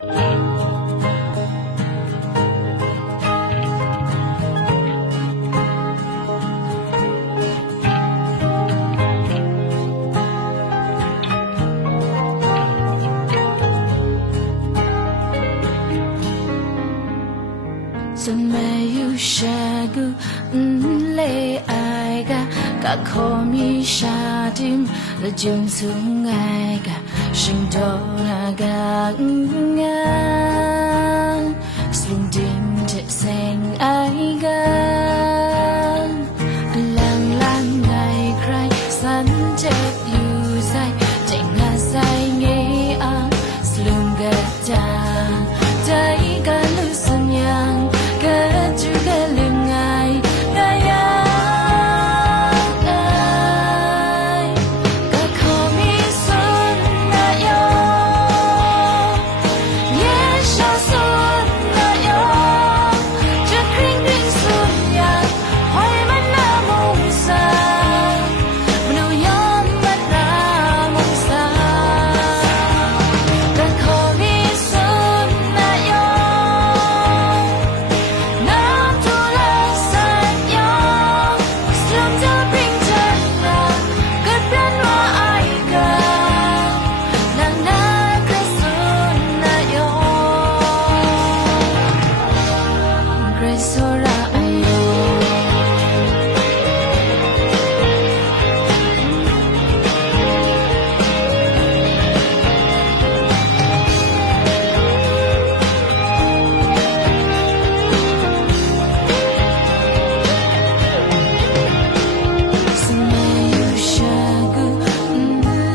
So may you shagu le aiga ka komi shadim la jung sung aiga shindona ga nga sling dim tip sang aiga lang lang ngai cry sun jet you sai chạy nga sai nghe a slung ga ta dai ga lu sun yang ga chu ga lưng ngai ga ya ai ga kho mi sun na yo ye sha sun na yo chu kring kring sun yang hoi man na mong sa mano yom man na mong sa ga kho mi sun na yo nam tu la san yo slum to bring jana good plan wa ai ga nang na ka sun na yo grace ora ayo Sumayu shagu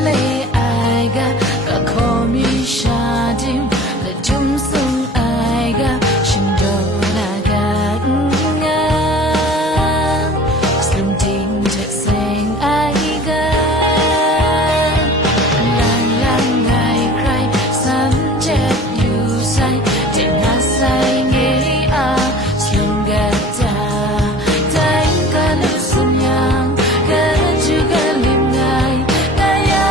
le aiga ka komi shadim la jum sung aiga shindona ga nga slim ding tek sing aiga lang lang ngai cry sun jet you sai ting nga sai nge a slum ga ta dai ka lu sun yang ga chu ga lim ngai ga ya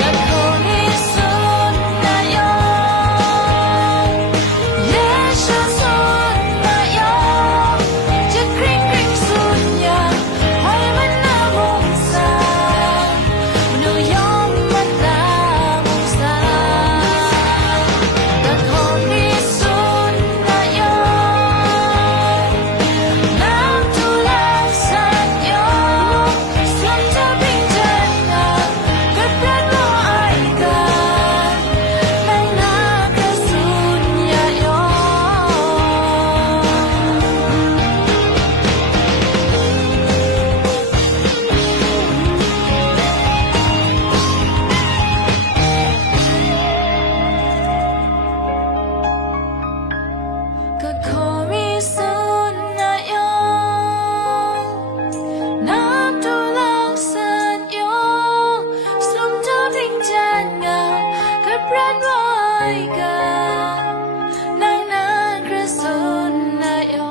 ga ko ni sun na yo ye sha sun na yo chu kring kring sun yang hoi man na mong sa no yom man na mong sa ga ko ni sun na yo nam tu la san yo sun to bring jana good plan mo ai ga nang na ka sun ya yo ka komi sun na yo nam tu lao san yo slum to bring jana ka pran wai ga nang na ka sun na yo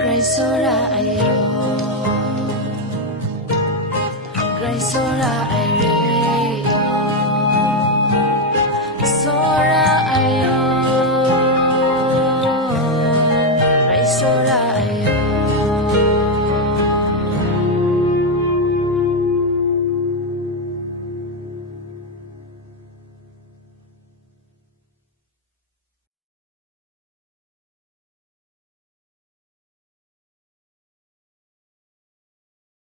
grace ora ayo grace ora ayo